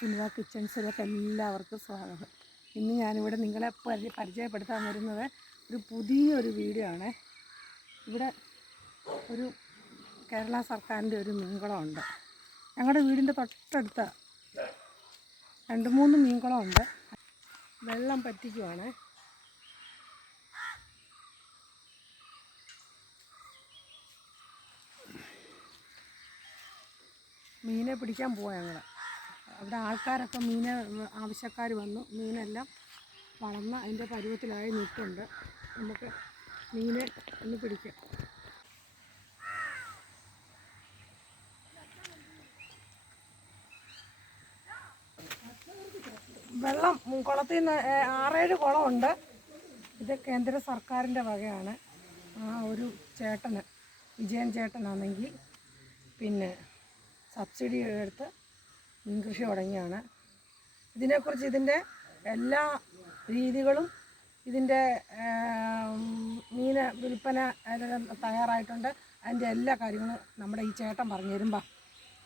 സുനിത കിച്ചൺസിലേക്ക് എല്ലാവർക്കും സ്വാഗതം. ഇന്ന് ഞാനിവിടെ നിങ്ങളെ പരി പരിചയപ്പെടുത്താൻ വരുന്നത് ഒരു പുതിയൊരു വീഡിയോ ആണ്. ഇവിടെ ഒരു കേരള സർക്കാരിന്റെ ഒരു മീൻകുളമുണ്ട്. ഞങ്ങളുടെ വീടിന്റെ തൊട്ടടുത്ത രണ്ട് മൂന്ന് മീൻകുളമുണ്ട്. വെള്ളം പറ്റിക്കുവാണ്. മീനെ പിടിക്കാൻ പോവാ ഞങ്ങൾ അവിടെ ആൾക്കാരൊക്കെ മീനെ ആവശ്യക്കാർ വന്നു. മീനെല്ലാം വളർന്ന് അതിന്റെ പരുവത്തിലായി നിൽപ്പുണ്ട്. നമുക്ക് മീനെ ഒന്ന് പിടിക്കാം. വെള്ളം കുളത്തിൽ നിന്ന് ആറേഴ് കുളമുണ്ട്. ഇത് കേന്ദ്ര സർക്കാരിന്റെ വകയാണ്. ആ ഒരു ചേട്ടന് വിജയൻ ചേട്ടനാണെങ്കിൽ പിന്നെ സബ്സിഡി എടുത്ത് മീൻ കൃഷി തുടങ്ങിയാണ്. ഇതിനെക്കുറിച്ച് ഇതിന്റെ എല്ലാ രീതികളും ഇതിന്റെ മീൻ വിൽപ്പന തയ്യാറായിട്ടുണ്ട്. അതിന്റെ എല്ലാ കാര്യങ്ങളും നമ്മുടെ ഈ ചേട്ടൻ പറഞ്ഞു തരുമ്പോൾ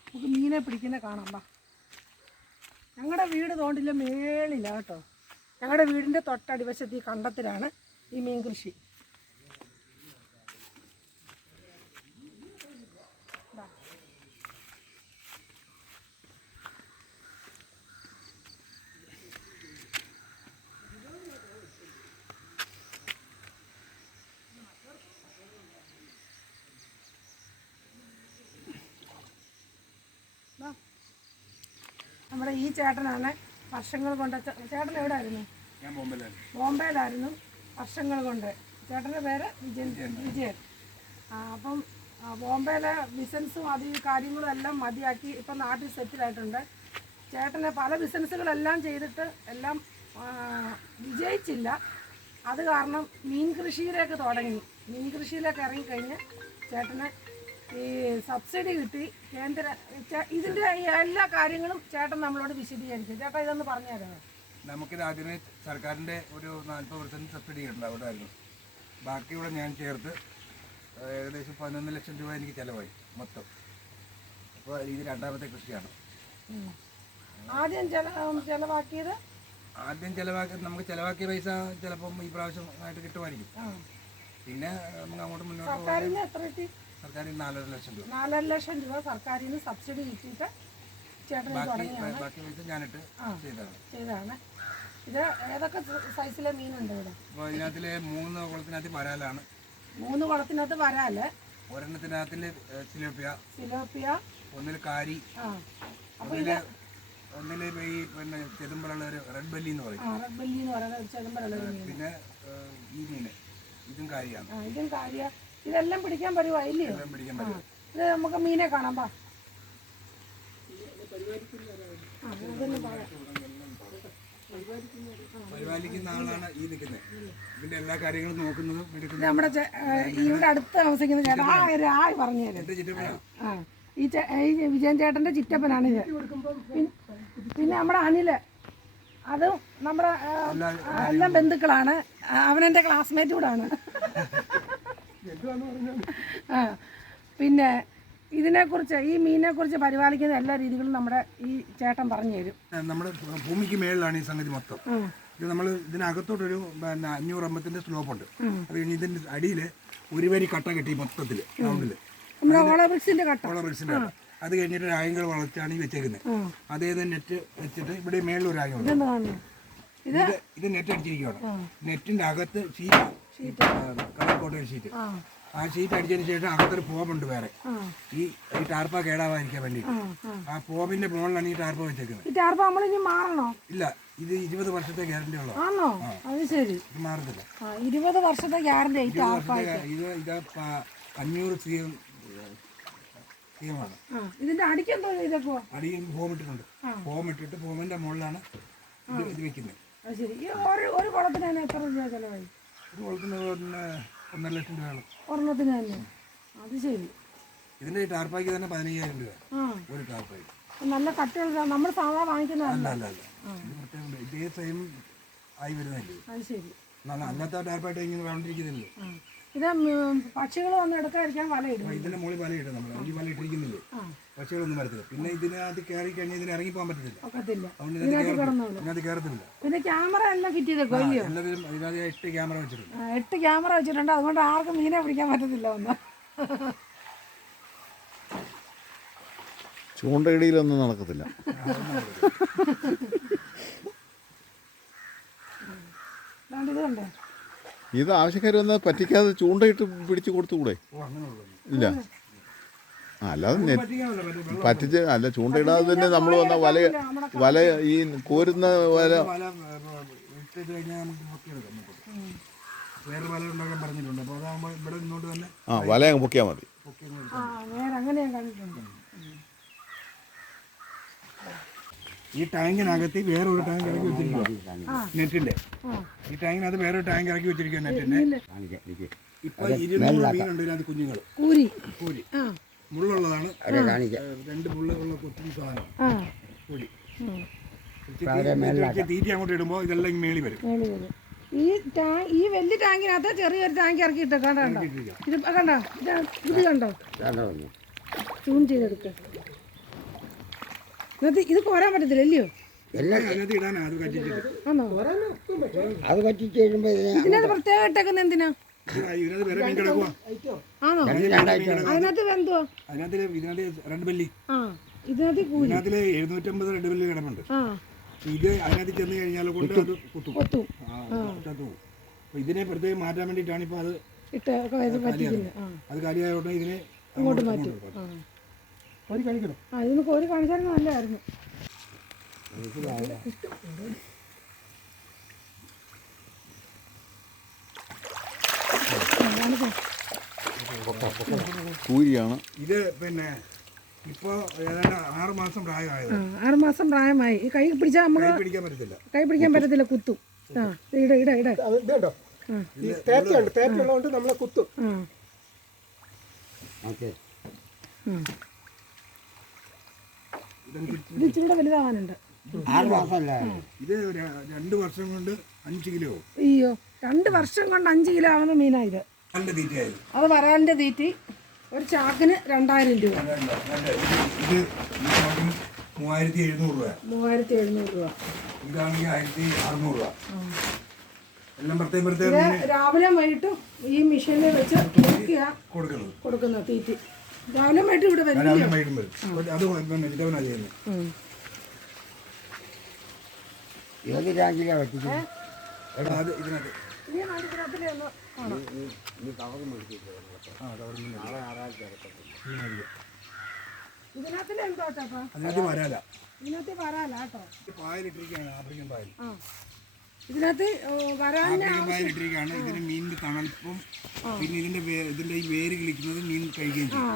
നമുക്ക് മീനെ പിടിക്കുന്ന കാണാം ബാ. ഞങ്ങളുടെ വീട് തോണ്ടില്ല മേളില്ല കേട്ടോ. ഞങ്ങളുടെ വീടിന്റെ തൊട്ടടിവശത്ത് ഈ കണ്ടത്തിലാണ് ഈ മീൻ കൃഷി. ചേട്ടനാണ് വർഷങ്ങൾ കൊണ്ട് ചേട്ടൻ എവിടെ ആയിരുന്നു ഞാൻ ബോംബെയിലാണ് ബോംബെയിലായിരുന്നു വർഷങ്ങൾ കൊണ്ട്. ചേട്ടന്റെ പേര് വിജയൻ വിജയൻ. അപ്പം ബോംബെയിലെ ബിസിനസ്സും അത് കാര്യങ്ങളും എല്ലാം മതിയാക്കി ഇപ്പം നാട്ടിൽ സെറ്റിലായിട്ടുണ്ട് ചേട്ടന് പല ബിസിനസ്സുകളെല്ലാം ചെയ്തിട്ട് എല്ലാം വിജയിച്ചില്ല. അത് കാരണം മീൻ കൃഷിയിലേക്ക് തുടങ്ങി. മീൻ കൃഷിയിലേക്ക് ഇറങ്ങിക്കഴിഞ്ഞ് ചേട്ടന് ഈ സബ്സിഡി കിട്ടി കേന്ദ്ര ഇതിന്റെ ഇതിന്റെ എല്ലാ കാര്യങ്ങളും ചേട്ടൻ നമ്മളോട് വിശദീകരിക്കും. ചേട്ടാ ഇതൊന്ന് പറഞ്ഞു തരാമോ നമുക്കിത് ആദ്യമേ സർക്കാരിന്റെ ഒരു നാൽപ്പത് പെർസെന്റ് സബ്സിഡി ഉണ്ടാവും ബാക്കി ഇവിടെ ഞാൻ ചേർത്ത് ഏകദേശം പതിനൊന്ന് ലക്ഷം രൂപ എനിക്ക് ചിലവായി മൊത്തം. അപ്പോൾ ഇത് രണ്ടാമത്തെ കൃഷിയാണ്. ആദ്യം ചെല ചെലവാക്കിയത്? ആദ്യം ചിലവാക്കി നമുക്ക് ചിലവാക്കിയ പൈസ ചിലപ്പം ഈ പ്രാവശ്യം ആയിട്ട് കിട്ടുമായിരിക്കും. പിന്നെ നമുക്ക് അങ്ങോട്ട് മുന്നോട്ട് നാലര ലക്ഷം രൂപ. സർക്കാരിൽ നിന്ന് സബ്സിഡി കിട്ടിയിട്ട് ബാക്കി തുടങ്ങിയാണ്. ചെയ്തതാണ്. ഇത് ഏതൊക്കെ സൈസിലെ മീനുണ്ട് ഇവിടെ? അപ്പോൾ ഇതിനകത്തിൽ മൂന്ന് കുളത്തിനകത്ത് വരാലാണ്. മൂന്ന് കുളത്തിനകത്ത് വരാൽ. ഒരെണ്ണത്തിനകത്തിൽ സിലോപ്പിയ സിലോപ്പിയ. ഒന്നിൽ കാരി ഒന്നിൽ ഒന്നിൽ ഈ പിന്നെ ചെതുമ്പലുള്ള ഒരു റെഡ് ബെല്ലി എന്ന് പറയും. റെഡ് ബെല്ലി എന്ന് പറയുന്ന ഒരു ചെറുമ്പലുള്ള പിന്നെ ഈ മീന്. ഇതും കാര്യമാണ് ആ ഇതും കാര്യ. ഇതെല്ലാം പിടിക്കാൻ പറ്റുമോ ഇല്ലയോ? പറ്റും. ഇത് നമുക്ക് മീനെ കാണാം പാ പരിപാലിക്കുന്ന ആളാണ് ഈ നിൽക്കുന്നത്. ഇതിന്റെ എല്ലാ കാര്യങ്ങളും നോക്കുന്നത് നമ്മുടെ ഇവിടെ അടുത്ത് താമസിക്കുന്ന ചേട്ടൻ. ആ പറഞ്ഞു തരും? ഈ വിജയൻ ചേട്ടന്റെ ചിറ്റപ്പനാണ് ഇത്. പിന്നെ നമ്മുടെ അനിൽ. അതും നമ്മുടെ എല്ലാം ബന്ധുക്കളാണ്. അവനെന്റെ ക്ലാസ്മേറ്റ് കൂടാണ്. ആ പിന്നെ ഇതിനെക്കുറിച്ച് ഈ മീനിനെക്കുറിച്ച് പരിപാലിക്കുന്ന എല്ലാ രീതികളും നമ്മുടെ ഈ ചേട്ടൻ പറഞ്ഞു തരും. നമ്മുടെ ഭൂമിക്ക് മേളിലാണ് ഈ സംഗതി മൊത്തം. ഇത് നമ്മൾ ഇതിനകത്തോട്ടൊരു പിന്നെ അഞ്ഞൂറ് അമ്പത്തിന്റെ സ്ലോപ്പ് ഉണ്ട് അത് കഴിഞ്ഞ് ഇതിന്റെ അടിയിൽ ഒരു വരി കട്ട കെട്ടി മൊത്തത്തിൽ ഓളബ്രിക്സിന്റെ കട്ട. അത് കഴിഞ്ഞിട്ട് രാഗങ്ങൾ വളർത്തിയാണ് ഈ വെച്ചേക്കുന്നത് അതേത് അതേ നെറ്റ് വെച്ചിട്ട് ഇവിടെ മേളിൽ ഒരു ഇതെന്ത് ഇത്? ഇത് നെറ്റ് അടിച്ചിരിക്കുകയാണ് നെറ്റിന്റെ അകത്ത് ഷീറ്റ് കളർ കോട്ടൺ ഷീറ്റ്. ആ. ഷീറ്റ് അടിച്ചതിന് ശേഷം അകത്തൊരു ഫോമുണ്ട് വേറെ. ഈ ഈ ടാർപ്പ കേടാവാതിരിക്കാൻ വേണ്ടി ആ ഫോമിന്റെ മുകളിലാണ് ഈ ടാർപ്പ വെച്ചേക്കുന്നത്. ഈ ടാർപ്പ നമ്മളിനി മാറണോ? ഇല്ല ഇത് ഇരുപത് വർഷത്തെ ഗ്യാരണ്ടി ഉള്ള ആണോ? അത് ശരി. മാറത്തില്ല. ഇരുപത് വർഷത്തെ ഗ്യാരണ്ടി ഇത് ഇത് അഞ്ഞൂറ് സി എം ഇതിന്റെ അടിക്ക് എന്തോ ചെയ്തേക്കോ അടിയിൽ ഫോം ഇട്ടിട്ടുണ്ട്. ഫോം ഇട്ടിട്ട് ഫോമിന്റെ മുകളിലാണ് ഇത് വെക്കുന്നത്. ശരി. ഒരു കുളത്തിന് എത്ര രൂപ ചിലവായി? ഇത് കൊടുക്കുന്ന പിന്നെ ഒന്നര ലക്ഷം രൂപയാണ്. ഒരെണ്ണത്തിന് തന്നെ അത് ശരി. ഇതിന്റെ ഈ ടാർപ്പായ്ക്ക് തന്നെ പതിനയ്യായിരം രൂപ. ഒരു ടാർപ്പായ്ക്ക് നല്ല കട്ടിയുള്ള നമ്മൾ സാധാ വാങ്ങിക്കുന്നതല്ല. അല്ല അല്ല ഇത് പ്രത്യേകം ഇതേ സെയിം ആയി വരുന്നില്ല അത് ശരി. നല്ല അല്ലാത്ത ടാർപ്പായിട്ട് ഇങ്ങനെ വേണ്ടിയിരിക്കുന്നില്ലേ ആ. ഇത് പക്ഷികൾ വന്ന് എടുക്കാതിരിക്കാൻ വലയിടും ഇതിന്റെ മുകളിൽ വലയിടും നമ്മൾ ഈ വല ഇട്ടിരിക്കുന്നില്ലേ? പക്ഷികളൊന്നും വരത്തില്ല. പിന്നെ ഇതിനകത്ത് കയറി കഴിഞ്ഞാൽ ഇതിന് ഇറങ്ങി പോകാൻ പറ്റത്തില്ല. ഇതിനകത്ത് കയറത്തില്ല. പിന്നെ ക്യാമറ എല്ലാം ഫിറ്റ് ചെയ്തേക്കോ എല്ലാവരും ഇതിനകത്ത് എട്ട് ക്യാമറ വെച്ചിട്ടുണ്ട്. എട്ട് ക്യാമറ വെച്ചിട്ടുണ്ട്. അതുകൊണ്ട് ആർക്കും മീനെ പിടിക്കാൻ പറ്റത്തില്ല ഒന്ന്. ചൂണ്ടയിടിയിലൊന്നും നടക്കത്തില്ല. ഇത് ആവശ്യക്കാർ വന്നാൽ പറ്റിക്കാതെ ചൂണ്ടയിട്ട് പിടിച്ചു കൊടുത്തുകൂടെ? ഇല്ല. അല്ലാതെ പറ്റിച്ച് അല്ല ചൂണ്ടയിടാതെ തന്നെ നമ്മൾ വന്ന വല വല ഈ കോരുന്ന വല ആ വല അങ്ങ് പൊക്കിയാൽ മതി. അങ്ങനെ ഞാൻ കണ്ടിട്ടുണ്ട്. ഈ ടാങ്കിനകത്ത് വേറൊരു ഒരു ടാങ്ക് ഇറക്കി വെച്ചിരിക്കുക നെറ്റിന്റെ. ഈ ടാങ്കിനകത്ത് വേറെ ഒരു ടാങ്ക് ഇറക്കി വെച്ചിരിക്കുക നെറ്റിന്റെ. ഇപ്പൊ ഇരുന്നൂറ് മീനുണ്ട് ഇതിനകത്ത് കുഞ്ഞുങ്ങൾ കൂരി. കൂലി ആ. മുള്ളുള്ളതാണ്. രണ്ട് മുള്ളുള്ള കൊച്ചു സാധനം. ആ. കൂലി ഉം. തീറ്റി അങ്ങോട്ട് ഇടുമ്പോ ഇതെല്ലാം മേളി വരും. ഈ ടാ ഈ വലിയ ടാങ്കിനകത്ത് ചെറിയൊരു ടാങ്ക് ഇറക്കിയിട്ട് കണ്ടോ? കണ്ടോ? ഇത് കണ്ടോ? ഇത് ഇത് കണ്ടോ ചൂൺ ചെയ്തെടുക്ക. ഇത് ഇത് കോരാൻ പറ്റത്തില്ല അല്ലയോ അത് കറ്റിച്ചിട്ട് ആണോ? അത് പറ്റിച്ച് കഴിയുമ്പോൾ ഇതിനെ ഇതിനകത്ത് പ്രത്യേകം ഇട്ടേക്കുന്ന എന്തിനാ? ഇതിനകത്ത് വേറെ മീൻ കിടക്കുക ആണോ? അതിനകത്ത് എന്തുവാ? അതിനകത്ത് ഇതിനകത്ത് രണ്ട് ബെല്ലി. ആ ഇതിനകത്ത് കൂലി. ഇതിനകത്ത് എഴുന്നൂറ്റമ്പത് രണ്ട് ബെല്ലി കിടപ്പുണ്ട്. ആ. ഇത് അതിനകത്ത് ചെന്ന് കഴിഞ്ഞാൽ കൊണ്ട് അത് കുത്തും. കൊത്തും. ആ, ചത്തു പോകും. അപ്പൊ ഇതിനെ പ്രത്യേകം മാറ്റാൻ വേണ്ടിയിട്ടാണ് ഇപ്പൊ അത് ഇട്ട ഇത് ആ. അത് കാര്യമായോണ്ട് ഇതിനെ ഇങ്ങോട്ട് മാറ്റും. ആ. ഒരു കഴിക്കണം. ആ ഇതിന് കോരി കാണിച്ചാലും നല്ലതായിരുന്നു. കൂരിയാണ് ഇത് പിന്നെ ഇപ്പോ ഏതാണ്ട് ആറ് മാസം പ്രായമായത്. ആ ആറ് മാസം പ്രായമായി. ഈ കൈ പിടിച്ചാൽ നമുക്ക് കൈ പിടിക്കാൻ പറ്റത്തില്ല. കൈ പിടിക്കാൻ പറ്റത്തില്ല കുത്തും. ആ ഇട ഇട ഇട. അത് ഇത് കണ്ടോ? ഈ തേറ്റയുണ്ട് തേറ്റയുള്ളതുകൊണ്ട് നമ്മളെ കുത്തും. ഓക്കെ. ഉം. ഇത് ഇച്ചിരി കൂടെ വലുതാവാനുണ്ട്. ആറ് മാസമല്ല? ഇത് രണ്ട് വർഷം കൊണ്ട് അഞ്ച് കിലോ അയ്യോ രണ്ട് വർഷം കൊണ്ട് അഞ്ച് കിലോ ആവുന്ന മീനാ ഇത്. അത് വരാലിന്റെ തീറ്റി ഒരു ചാക്കിന് രണ്ടായിരം രൂപ. ഇത് മൂവായിരത്തി എഴുന്നൂറ് രൂപ. മൂവായിരത്തി എഴുന്നൂറ് രൂപ. ഇതാണെങ്കിൽ ആയിരത്തി അറുന്നൂറ് രൂപ. എല്ലാം പ്രത്യേകം പ്രത്യേകം രാവിലെ വൈകിട്ടും ഈ മെഷീനിൽ വെച്ച് കൊടുക്കുന്നത്. കൊടുക്കുന്ന തീറ്റി. രാവിലെ വൈകിട്ട് ഇവിടെ വരും. രാവിലെ വൈകും വരും അത് ചെയ്യുന്നത്. ഉം. ഏത് ടാങ്കിലാണ് എടാ, അത് ഇതിനകത്ത്. അതിനകത്ത് വരാല. ഇതിനകത്ത് വരാല കേട്ടോ. പായലിട്ടിരിക്കുകയാണ് ആഫ്രിക്കൻ പായൽ. ആ. ഇതിനകത്ത് ഇട്ടിരിക്കുകയാണ് ഇതിന് മീനിന്റെ തണുപ്പും പിന്നെ ഇതിന്റെ ഇതിന്റെ ഈ വേര് കിളിക്കുന്നത് മീൻ കഴിക്കുകയും ആ.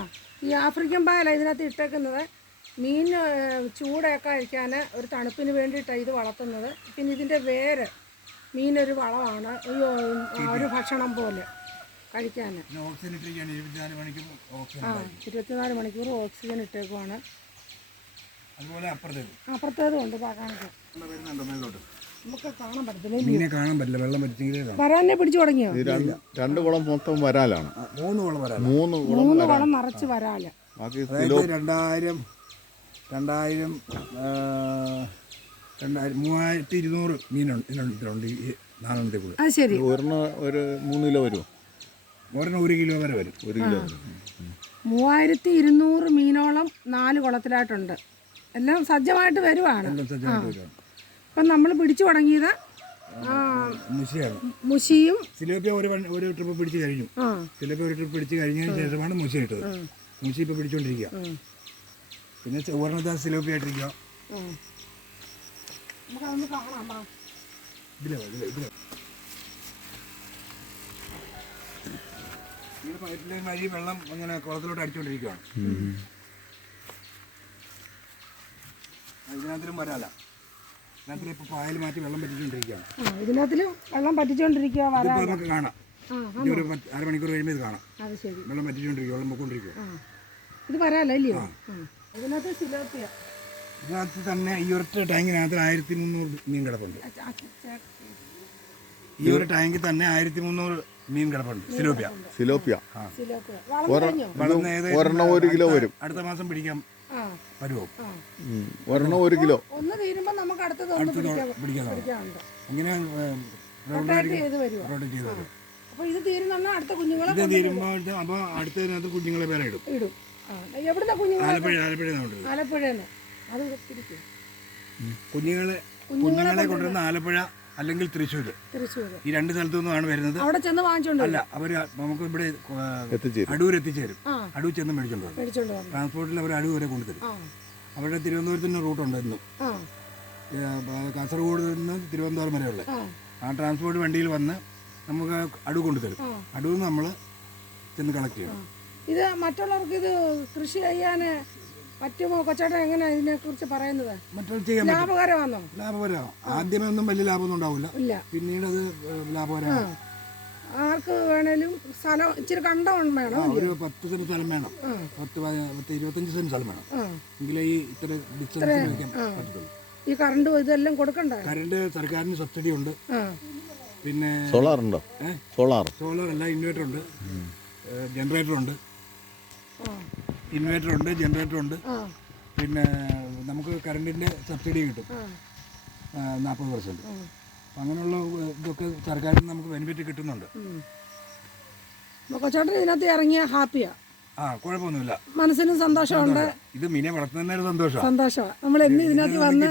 ഈ ആഫ്രിക്കൻ പായല ഇതിനകത്ത് ഇട്ടേക്കുന്നത്. മീൻ ചൂടൊക്കെ അഴിക്കാൻ ഒരു തണുപ്പിന് വേണ്ടിയിട്ടാണ് ഇത് വളർത്തുന്നത്. പിന്നെ ഇതിന്റെ വേര് മീനൊരു വളമാണ്. ഒരു ഭക്ഷണം പോലെ കഴിക്കാൻ ഇരുപത്തിനാല് മണിക്കൂർ ഓക്സിജൻ ആ ഇരുപത്തിനാല് മണിക്കൂർ ഓക്സിജൻ ഇട്ടേക്കുവാണ്. അതുപോലെ അപ്പുറത്തേതും. ഉണ്ട് പാകാനൊക്കെ. കാണിക്കാം മീനെ കാണാൻ പറ്റില്ല വെള്ളം പറ്റിച്ചെങ്കിലേ വരാനെ പിടിച്ചു തുടങ്ങിയോ? ഇത് രണ്ട് രണ്ട് കുളം മൊത്തം വരാലാണ്. മൂന്ന് കുളം വരാല മൂന്ന് കുളം മൂന്ന് കുളം നിറച്ച് വരാൽ. ബാക്കി അതായത് രണ്ടായിരം രണ്ടായിരം ആ, രണ്ടായിരം മൂവായിരത്തി ഇരുന്നൂറ് മീനുണ്ട് ഇതിനുണ്ട് ഇതിലുണ്ട് ഈ നാലെണ്ണത്തിൽ കൂടെ അത് ശരി. ഒരെണ്ണ ഒരു മൂന്ന് കിലോ വരുമോ? ഒരെണ്ണം ഒരു കിലോ വരെ വരും. ഒരു കിലോ മൂവായിരത്തി ഇരുന്നൂറ് മീനോളം നാല് കുളത്തിലായിട്ടുണ്ട്. എല്ലാം സജ്ജമായിട്ട് വരുവാണ്. എല്ലാം സജ്ജമായിട്ട് വരും ഇപ്പം നമ്മൾ പിടിച്ചു തുടങ്ങിയത് മുശിയാണ് മുശിയും സിലോപ്പിയ ഒരു ഒരു ട്രിപ്പ് പിടിച്ച് കഴിഞ്ഞു. സിലോപ്പിയ ഒരു ട്രിപ്പ് പിടിച്ച് കഴിഞ്ഞതിന് ശേഷമാണ് മുശി ഇട്ടത്. മുശി ഇപ്പൊ പിടിച്ചുകൊണ്ടിരിക്കുക പിന്നെ ചെ- ഒരെണ്ണത്തെ സിലോപ്പിയ ആയിട്ടിരിക്കുക. ഇതിലെ ഇതിലെ ഇതിലെ. ഈ പൈപ്പ് ലൈൻ വഴി വെള്ളം ഇങ്ങനെ കുളത്തിലോട്ട് അടിച്ചുകൊണ്ടിരിക്കുകയാണ് അതിനകത്തിലും വരാല ഇതിനകത്തിൽ ഇപ്പോൾ പായൽ മാറ്റി വെള്ളം പറ്റിച്ചുകൊണ്ടിരിക്കുകയാണ് വെള്ളം പറ്റിച്ചുകൊണ്ടിരിക്കുക വരാം ഇപ്പോൾ നമുക്ക് കാണാം. ആ ഇനി ഒരു പത്ത് അരമണിക്കൂർ കഴിയുമ്പോൾ ഇത് കാണാം. അത് ശരി. വെള്ളം പറ്റിച്ചുകൊണ്ടിരിക്കുക വെള്ളം പൊക്കൊണ്ടിരിക്കുക ഇത് വരാല്ല. ഇതിനകത്ത് സിലോപ്പിയ. ഇതിനകത്ത് തന്നെ ഈ ഒരൊറ്റ ടാങ്കിനകത്ത് ആയിരത്തി മുന്നൂറ് മീൻ കിടപ്പുണ്ട്. ഈ ഒരു ടാങ്കിൽ തന്നെ ആയിരത്തി മുന്നൂറ് മീൻ കിടപ്പുണ്ട്. സിലോപ്പിയ. സിലോപ്പിയ. ഒരെണ്ണം ഒരു കിലോ വരും. അടുത്ത മാസം പിടിക്കാൻ ഒരെണ്ണം ഒരു കിലോ. ഒന്ന് തീരുമ്പോൾ നമുക്ക് അടുത്തത് ഒന്ന് പിടിക്കാൻ പിടിക്കാൻ പിടിക്കാനുണ്ട്. അങ്ങനെ റൊട്ടേറ്റ് ചെയ്ത് വരുമോ റോട്ടേറ്റ് ചെയ്ത് വരും. അപ്പോൾ ഇത് തീരുന്ന അടുത്ത കുഞ്ഞുങ്ങളെ ഇത് തീരുമ്പോൾ അപ്പോൾ അടുത്തതിനകത്ത് കുഞ്ഞുങ്ങളെ പേരെ ഇടും. ഇടും. ആ. എവിടുന്ന കുഞ്ഞുങ്ങളെ ആലപ്പുഴ അത് പിടിക്കും. കുഞ്ഞുങ്ങളെ കുഞ്ഞുങ്ങളെ കൊണ്ടുവരുന്ന ആലപ്പുഴ അല്ലെങ്കിൽ തൃശ്ശൂർ. തൃശ്ശൂർ. ഈ രണ്ട് സ്ഥലത്തു നിന്നുമാണ് വരുന്നത്. അവിടെ ചെന്ന് വാങ്ങിച്ചോണ്ട് അല്ല അവർ നമുക്ക് ഇവിടെ എത്തിച്ചേരും. അടൂർ എത്തിച്ചേരും. അടൂർ ചെന്ന് മേടിച്ചോണ്ട് ട്രാൻസ്പോർട്ടിൽ അവർ അടൂർ വരെ കൊണ്ടുതരും. അവരുടെ അവിടെ തിരുവനന്തപുരത്തിന് റൂട്ടുണ്ട് ഉണ്ടായിരുന്നു കാസർഗോഡ് നിന്ന് തിരുവനന്തപുരം വരെയുള്ള. ആ. ആ ട്രാൻസ്പോർട്ട് വണ്ടിയിൽ വന്ന് നമുക്ക് അടു കൊണ്ടുതരും. അടുവ് അടൂന്ന് നമ്മൾ ചെന്ന് കളക്ട് ചെയ്യണം. ഇത് മറ്റുള്ളവർക്ക് ഇത് കൃഷി ചെയ്യാൻ പറ്റുമോ? കൊച്ചേട്ടൻ എങ്ങനെയാ ഇതിനെ കുറിച്ച് പറയുന്നത്? മറ്റൊരു ചെയ്യാൻ പറ്റും. ലാഭകരമാണോ? ലാഭകരമാണ് ആദ്യമേ ഒന്നും വലിയ ലാഭമൊന്നും ഉണ്ടാവില്ല. ഇല്ല. പിന്നീട് അത് ലാഭകരമാണ് ആർക്ക് വേണേലും സ്ഥലം ഇച്ചിരി കണ്ടം വേണം ആ, ഒരു പത്ത് സെന്റ് സ്ഥലം വേണം. പത്ത് പ- പത്ത് ഇരുപത്തഞ്ച് സെന്റ് സ്ഥലം വേണം. ആ. എങ്കിലേ ഈ ഇത്ര ഡിസ്റ്റൻസ് വയ്ക്കാൻ പറ്റത്തുള്ളൂ. ഈ കറണ്ടും ഇതെല്ലാം കൊടുക്കണ്ട? കറണ്ട് സർക്കാരിന് സബ്സിഡി ഉണ്ട്. ആ. പിന്നെ സോളാർ ഉണ്ടോ? ഏ? സോളാർ സോളർ അല്ല ഇൻവേർട്ടർ ഉണ്ട്. ജനറേറ്റർ ഉണ്ട്. ആ. ഇൻവേർട്ടർ ഉണ്ട് ജനറേറ്റർ ഉണ്ട്. പിന്നെ നമുക്ക് കറണ്ടിന്റെ സബ്സിഡി കിട്ടും. നാൽപ്പത് പെർസെന്റ് അങ്ങനെയുള്ള ഇതൊക്കെ സർക്കാരിൽ നിന്ന് നമുക്ക് ബെനിഫിറ്റ് കിട്ടുന്നുണ്ട്. അപ്പൊ ഇതിനകത്ത് ഇറങ്ങിയ ഹാപ്പിയാ. ആ കുഴപ്പമൊന്നുമില്ല. മനസ്സിനും സന്തോഷമുണ്ട്. ഇത് മീനെ വളർത്തുന്ന ഒരു സന്തോഷമാണ് സന്തോഷമാണ് നമ്മൾ എന്ന് ഇതിനകത്ത് വന്ന്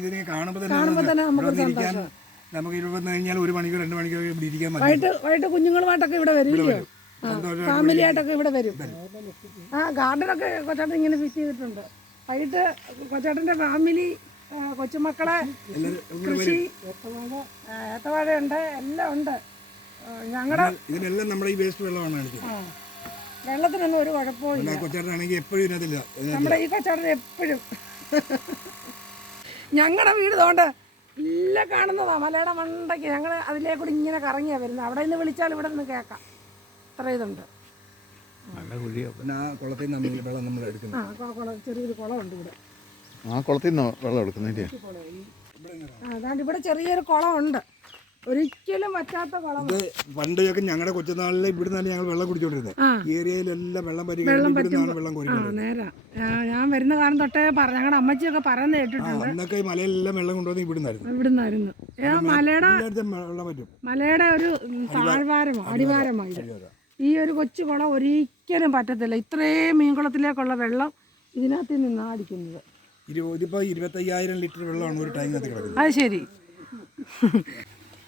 ഇതിനെ കാണുമ്പോൾ തന്നെ കാണുമ്പോൾ തന്നെ നമുക്ക് സന്തോഷം. നമുക്ക് വന്ന് കഴിഞ്ഞാൽ ഒരു മണിക്കൂർ രണ്ട് മണിക്കൂർ ഇവിടെ ഇരിക്കാൻ വൈകിട്ട് വൈകിട്ട് കുഞ്ഞുങ്ങളുമായിട്ടൊക്കെ ഇവിടെ സന്തോഷം ഫാമിലി ആയിട്ടൊക്കെ ഇവിടെ വരും. ആ ഗാർഡനൊക്കെ കൊച്ചേട്ടൻ ഇങ്ങനെ ഫിറ്റ് ചെയ്തിട്ടുണ്ട്. വൈകിട്ട് കൊച്ചേട്ടന്റെ ഫാമിലി കൊച്ചുമക്കളെ കൃഷി ഏത്തവാഴയുണ്ട് എല്ലാം ഉണ്ട്. ഞങ്ങളുടെ ഇതിനെല്ലാം നമ്മുടെ ഈ വേസ്റ്റ് വെള്ളമാണ് വെള്ളത്തിനൊന്നും ഒരു കുഴപ്പമില്ല കൊച്ചേട്ടനാണെങ്കിൽ എപ്പോഴും ഇതിനകത്തില്ല. നമ്മുടെ ഈ കൊച്ചാട്ടൻ എപ്പോഴും. ഞങ്ങളുടെ വീട് തോണ്ട് എല്ലാം കാണുന്നതാ. മലയുടെ മണ്ടയ്ക്ക് ഞങ്ങൾ അതിലേക്കൂടി കൂടി ഇങ്ങനെ കറങ്ങിയാ വരുന്നത്. അവിടെ നിന്ന് വിളിച്ചാൽ ഇവിടെ നിന്ന് കേൾക്കാം. അത്ര ഇതുണ്ട്. പിന്നെ ആ കുളത്തിൽ നിന്ന് നമ്മൾ വെള്ളം നമ്മൾ എടുക്കുന്നത് ആ കൊ- കുളം ചെറിയൊരു കുളമുണ്ട് ഇവിടെ. ആ കുളത്തിൽ നിന്ന് വെള്ളം ആ അതാണ്ട് ഇവിടെ ചെറിയൊരു കുളമുണ്ട്. ഒരിക്കലും വറ്റാത്ത കുളം ഇത് പണ്ടൊക്കെ ഞങ്ങളുടെ കൊച്ചുനാളിൽ ഇവിടെ നിന്നാണ് ഞങ്ങൾ വെള്ളം കുടിച്ചോണ്ടിരുന്നത് ആ. ഈ ഏരിയയിലെല്ലാം വെള്ളം പറ്റി വെള്ളം ആ കോരിക്കൊണ്ടിരുന്നത് നേരാ. ആ, ഞാൻ വരുന്ന കാലം തൊട്ടേ പറ ഞങ്ങളുടെ അമ്മച്ചിയൊക്കെ പറയുന്നത് ആ കേട്ടിട്ടുണ്ട്. അന്നൊക്കെ ഈ മലയിലെല്ലാം വെള്ളം കൊണ്ടുവന്ന് ഇവിടുന്നായിരുന്നു. ഇവിടുന്നായിരുന്നു. ഏ മലയുടെ എല്ലായിടത്തും വെള്ളം പറ്റും മലയുടെ ഒരു ഉം, താഴ്വാരമോ? അടിവാരമോ ഇത് ഈ ഒരു കൊച്ചു കുളം ഒരിക്കലും പറ്റത്തില്ല. ഇത്രയും മീൻകുളത്തിലേക്കുള്ള വെള്ളം ഇതിനകത്ത് നിന്നാണ് അടിക്കുന്നത്. ഇരുപത്തയ്യായിരം ലിറ്റർ വെള്ളമാണ് ഒരു ടാങ്കിനകത്ത് കിടക്കുന്നത്. അത് ശരി.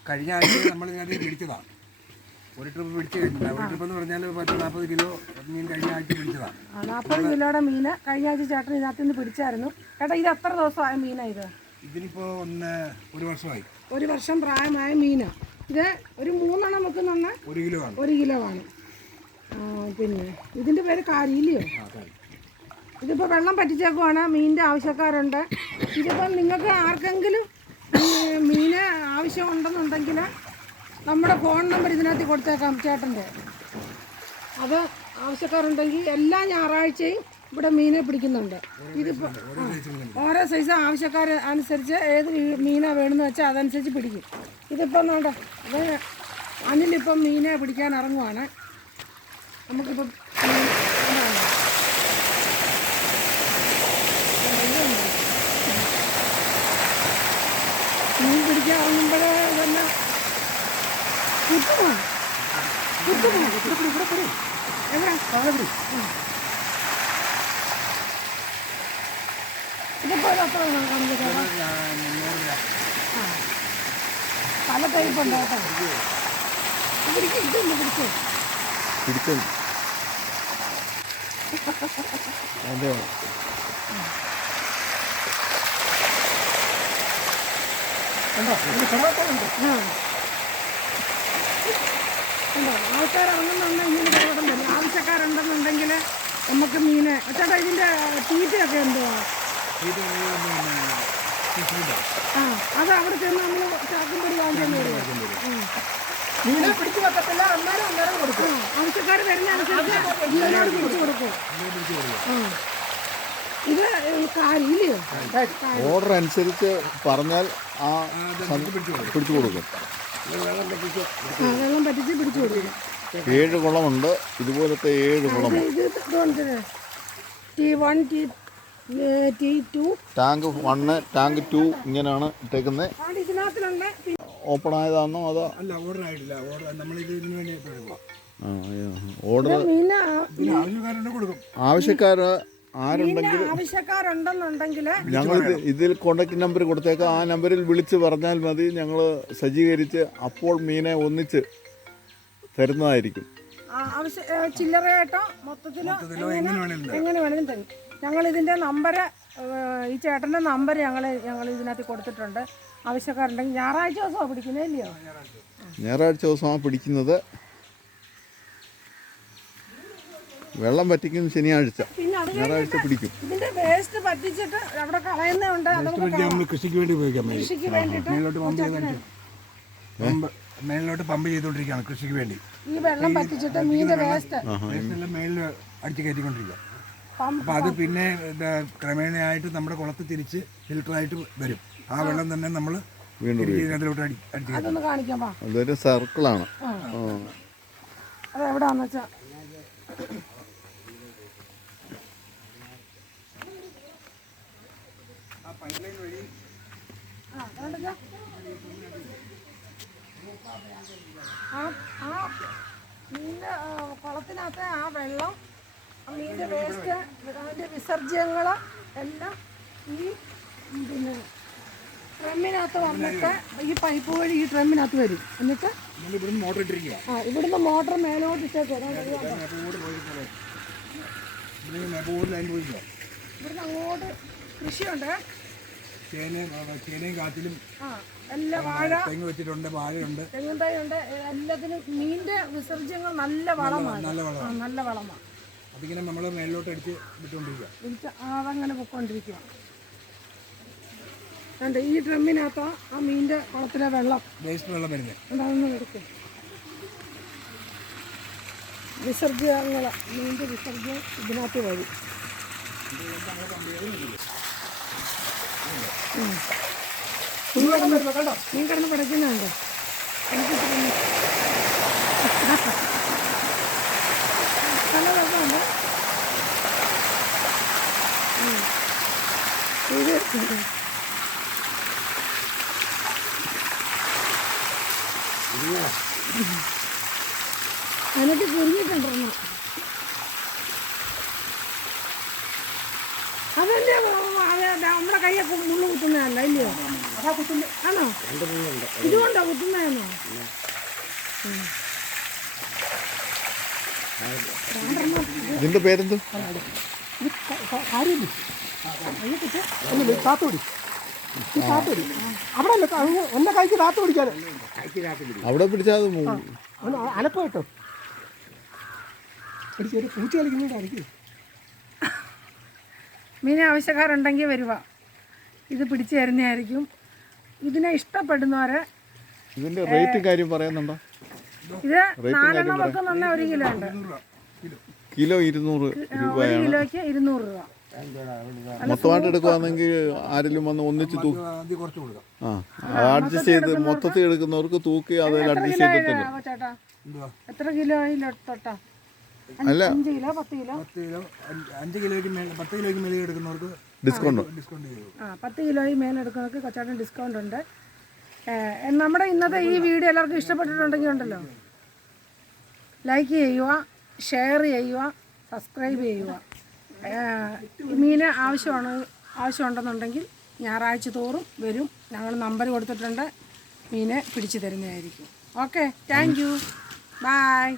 കഴിഞ്ഞ ആഴ്ച നമ്മൾ ഇതിനകത്ത് പിടിച്ചതാണ് ഒരു ട്രിപ്പ് പിടിച്ച് കഴിഞ്ഞില്ല. ഒരു ട്രിപ്പ് എന്ന് പറഞ്ഞാൽ പത്ത് നാൽപ്പത് കിലോ മീൻ കഴിഞ്ഞ ആഴ്ച പിടിച്ചതാണ് നാൽപ്പത് കിലോയുടെ മീൻ കഴിഞ്ഞ ആഴ്ച ചേട്ടൻ ഇതിനകത്ത് നിന്ന് പിടിച്ചായിരുന്നു. ചേട്ടാ ഇത് എത്ര ദിവസമായ മീനാണ് ഇത്? ഇതിനിപ്പോ ഒന്ന് ഒരു വർഷമായി. ഒരു വർഷം പ്രായമായ മീനാ. ഇത് ഒരു മൂന്നെണ്ണം വെക്കുന്നുണ്ട് ഒരു കിലോ ആണ്. ഒരു കിലോ ആണ്. പിന്നെ. ഇതിന്റെ പേര് കാരിയില്ലയോ ഇതിപ്പോൾ വെള്ളം പറ്റിച്ചേക്കുവാണ്. മീനിന്റെ ആവശ്യക്കാരുണ്ട്. ഇതിപ്പം നിങ്ങൾക്ക് ആർക്കെങ്കിലും മീന് ആവശ്യമുണ്ടെന്നുണ്ടെങ്കിൽ നമ്മുടെ ഫോൺ നമ്പർ ഇതിനകത്ത് കൊടുത്തേക്കാം ചേട്ടന്റെ. അത് ആവശ്യക്കാരുണ്ടെങ്കിൽ എല്ലാ ഞായറാഴ്ചയും ഇവിടെ മീനെ പിടിക്കുന്നുണ്ട്. ഇതിപ്പോൾ ഓരോ സൈസ് ആവശ്യക്കാർ അനുസരിച്ച് ഏത് മീനാണ് മീനാ വേണമെന്ന് വെച്ചാൽ അതനുസരിച്ച് പിടിക്കും. ഇതിപ്പം നോണ്ട അത് അനിലിപ്പം മീനെ പിടിക്കാൻ ഇറങ്ങുവാണ്. നമുക്കിപ്പം മീൻ- പിടിക്കാൻ ഇറങ്ങുമ്പോൾ തന്നെ കുത്തുമോ? കുത്തുമോ? എവിടെ? ഇതിപ്പോൾ ഇത് എത്ര വേണം കാണിക്കുക ചേട്ടാ ആ പല ടൈപ്പ് ഉണ്ട് പിടിക്കും പിടിച്ചോ പിടിച്ചു അതെ. വരും ആവശ്യക്കാരുണ്ടെന്നുണ്ടെങ്കിൽ നമുക്ക് മീന് ചേട്ടാ ഇതിന്റെ തീറ്റയൊക്കെ എന്തുവാ? ആ അത് അവിടെ ചെന്ന് നമ്മൾ ചാക്കും പൊടി വാങ്ങിച്ചു മീനെ പിടിച്ചു വെക്കത്തില്ല അന്നേരം അന്നേരം കൊടുക്കും. ആവശ്യക്കാർ വരുന്ന അനുസരിച്ച് ജീവനോട് പിടിച്ചു കൊടുക്കും. ഇത് കാര്യമില്ലയോ ഓർഡർ അനുസരിച്ച് പറഞ്ഞാൽ ആ പിടിച്ചു കൊടുക്കും. വെള്ളം പറ്റിച്ച് പിടിച്ചു കൊടുക്കും. ഏഴ് കുളമുണ്ട്. ഇതുപോലത്തെ ഏഴ് കുളം T one T T two tank one tank two ഇങ്ങനെയാണ് ഇട്ടേക്കുന്നത്. ഓപ്പൺ ആയതാണോ അതോ? അല്ല ഓർഡർ ആയിട്ടില്ല. ഓർഡർ നമ്മൾ ഇതിന് വേണ്ടി ഓർഡർ കൊടുക്കും. ആവശ്യക്കാർ ആരുണ്ടെങ്കിൽ ആവശ്യക്കാരുണ്ടെന്നുണ്ടെങ്കിൽ ഞങ്ങൾ ഇതിൽ കോണ്ടാക്ട് നമ്പർ കൊടുത്തേക്കാം. ആ നമ്പറിൽ വിളിച്ച് പറഞ്ഞാൽ മതി. ഞങ്ങൾ സജ്ജീകരിച്ച് അപ്പോൾ മീനെ ഒന്നിച്ച് തരുന്നതായിരിക്കും. ചില്ലറയായിട്ടോ? മൊത്തത്തിലോ? എങ്ങനെ? വേണമെങ്കിലും തരും. ഞങ്ങൾ ഇതിന്റെ നമ്പർ ഈ ചേട്ടന്റെ നമ്പർ ഞങ്ങൾ ഞങ്ങൾ ഇതിനകത്ത് കൊടുത്തിട്ടുണ്ട്. ആവശ്യക്കാരുണ്ടെങ്കിൽ ഞായറാഴ്ച ദിവസമാണ് പിടിക്കുന്നത് ഇല്ലയോ? ഞായറാഴ്ച ദിവസമാണ് പിടിക്കുന്നത്. വെള്ളം പറ്റിക്കും ശനിയാഴ്ച. പിന്നെ അത് ഞായറാഴ്ച പിടിക്കും. ഇതിന്റെ വേസ്റ്റ് പറ്റിച്ചിട്ട് അവിടെ കളയുന്നുണ്ട് കൃഷിക്ക് വേണ്ടി ഉപയോഗിക്കാൻ വേണ്ടി കൃഷിക്ക് വേണ്ടിയിട്ട് പമ്പ് മേളിലോട്ട് പമ്പ് ചെയ്തുകൊണ്ടിരിക്കുകയാണ് കൃഷിക്ക് വേണ്ടി. ഈ വെള്ളം പറ്റിച്ചിട്ട് മീന്റെ വേസ്റ്റ്. എല്ലാം മേളിൽ അടിച്ച് കയറ്റിക്കൊണ്ടിരിക്കുക. അപ്പൊ അപ്പോൾ അത് പിന്നെ ക്രമേണയായിട്ട് നമ്മുടെ കുളത്ത് തിരിച്ച് ഫിൽട്ടറായിട്ട് വരും. ആ വെള്ളം തന്നെ നമ്മൾ വീണ്ടും അതിലോട്ട് അടി അടിച്ച് കയറ്റും അതൊന്ന് കാണിക്കാം വാ. അതൊരു സർക്കിളാണ്. അത് എവിടാന്ന് വെച്ചാ? ആ? ആ മീന്റെ കുളത്തിനകത്തെ ആ വെള്ളം മീന്റെ വേസ്റ്റ് അതിന്റെ വിസർജ്യങ്ങൾ എല്ലാം ഈ പിന്നെ ട്രമ്മിനകത്ത് വന്നിട്ട് ഈ പൈപ്പ് വഴി ഈ ട്രമ്മിനകത്ത് വരും. എന്നിട്ട് ആ ഇവിടുന്ന് മോട്ടർ മേലോട്ട് ഇട്ടേക്കും. ഇവിടുന്ന് അങ്ങോട്ട് കൃഷിയുണ്ട്. ചേനയും കാറ്റിലും എല്ലാ വാഴ തെങ്ങ് വെച്ചിട്ടുണ്ട് വാഴയുണ്ട്. തെങ്ങും തൈ ഉണ്ട് എല്ലാത്തിനും മീനിന്റെ വിസർജ്യങ്ങൾ നല്ല വളമാണ്. നല്ല വളമാണ്. നല്ല വളമാണ്. അതിങ്ങനെ നമ്മൾ മേളിലോട്ട് അടിച്ച് വിട്ടുകൊണ്ടിരിക്കുക. അതങ്ങനെ പൊക്കോണ്ടിരിക്കുക കണ്ട് ഈ ഡ്രമ്മിനകത്ത് ആ മീനിന്റെ കുളത്തിലെ വെള്ളം. വേസ്റ്റ് വെള്ളം വരുന്നത് എന്താണെന്ന് എടുക്കും. വിസർജ്യങ്ങൾ മീനിന്റെ വിസർജ്യം ഇതിനകത്ത് വരും. മീൻ കിടന്ന് മീൻ കിടന്ന് പിടയ്ക്കുന്നുണ്ട് എനിക്ക്. നല്ല രസമുണ്ട്. ഇത് എനിക്ക് കുരുങ്ങിട്ടുണ്ടെന്ന് അതല്ലേ അത് നമ്മുടെ കയ്യൊക്കെ മുള്ളു കുത്തുന്നതല്ല ഇല്ലയോ അതാ കുത്തുന്ന. ആണോ? ഇതുകൊണ്ടോ കുത്തുന്നതെന്നോ? ഇതിന്റെ പേരെന്ത്? കാര്യമില്ല? താത്തോടി ഈ താത്തോടി അവിടെ അല്ല എന്നെ കൈക്ക് കാത്തു പിടിക്കാതെ അവിടെ പിടിച്ചാൽ അലപ്പം കേട്ടോ. ഒരു പൂച്ച കളിക്കുന്നുണ്ടായിരിക്കും മീൻ ആവശ്യക്കാരുണ്ടെങ്കിൽ വരുക ഇത് പിടിച്ചു തരുന്നതായിരിക്കും. ഇതിനെ ഇഷ്ടപ്പെടുന്നവരെ ഇതിന്റെ റേറ്റ് കാര്യം പറയുന്നുണ്ടോ? ഇത് നാലെണ്ണം വെക്കുന്ന ഒരു കിലോ ഉണ്ട്. കിലോ ഇരുന്നൂറ് രൂപയാണ്. കിലോയ്ക്ക് ഇരുന്നൂറ് രൂപ. മൊത്തമായിട്ട് എടുക്കുവാണെങ്കിൽ ആരെങ്കിലും വന്ന് ഒന്നിച്ച് തൂക്കി ആ അഡ്ജസ്റ്റ് ചെയ്ത് മൊത്തത്തിൽ എടുക്കുന്നവർക്ക് തൂക്കി അതിൽ അഡ്ജസ്റ്റ് ചെയ്തിട്ടില്ല എത്ര കിലോ തൊട്ടാ അല്ല. അഞ്ച് കിലോ പത്ത് കിലോ? പത്ത് കിലോ അഞ്ച് കിലോയ്ക്ക് മേൽ പത്ത് കിലോയ്ക്ക് മേലെ എടുക്കുന്നവർക്ക് ഡിസ്കൗണ്ട് ഡിസ്കൗണ്ട് ആ പത്ത് കിലോയ്ക്ക് മേലെ എടുക്കുന്നവർക്ക് കൊച്ചാട്ടൻ ഡിസ്കൗണ്ട് ഉണ്ട്. നമ്മുടെ ഇന്നത്തെ ഈ വീഡിയോ എല്ലാവർക്കും ഇഷ്ടപ്പെട്ടിട്ടുണ്ടെങ്കിൽ ഉണ്ടല്ലോ. ലൈക്ക് ചെയ്യുക ഷെയർ ചെയ്യുക സബ്സ്ക്രൈബ് ചെയ്യുക. മീന് ആവശ്യമാണ് ആവശ്യമുണ്ടെന്നുണ്ടെങ്കിൽ ഞായറാഴ്ച തോറും വരും. ഞങ്ങൾ നമ്പർ കൊടുത്തിട്ടുണ്ട്. മീന് പിടിച്ചു തരുന്നതായിരിക്കും. Okay thank you. ബൈ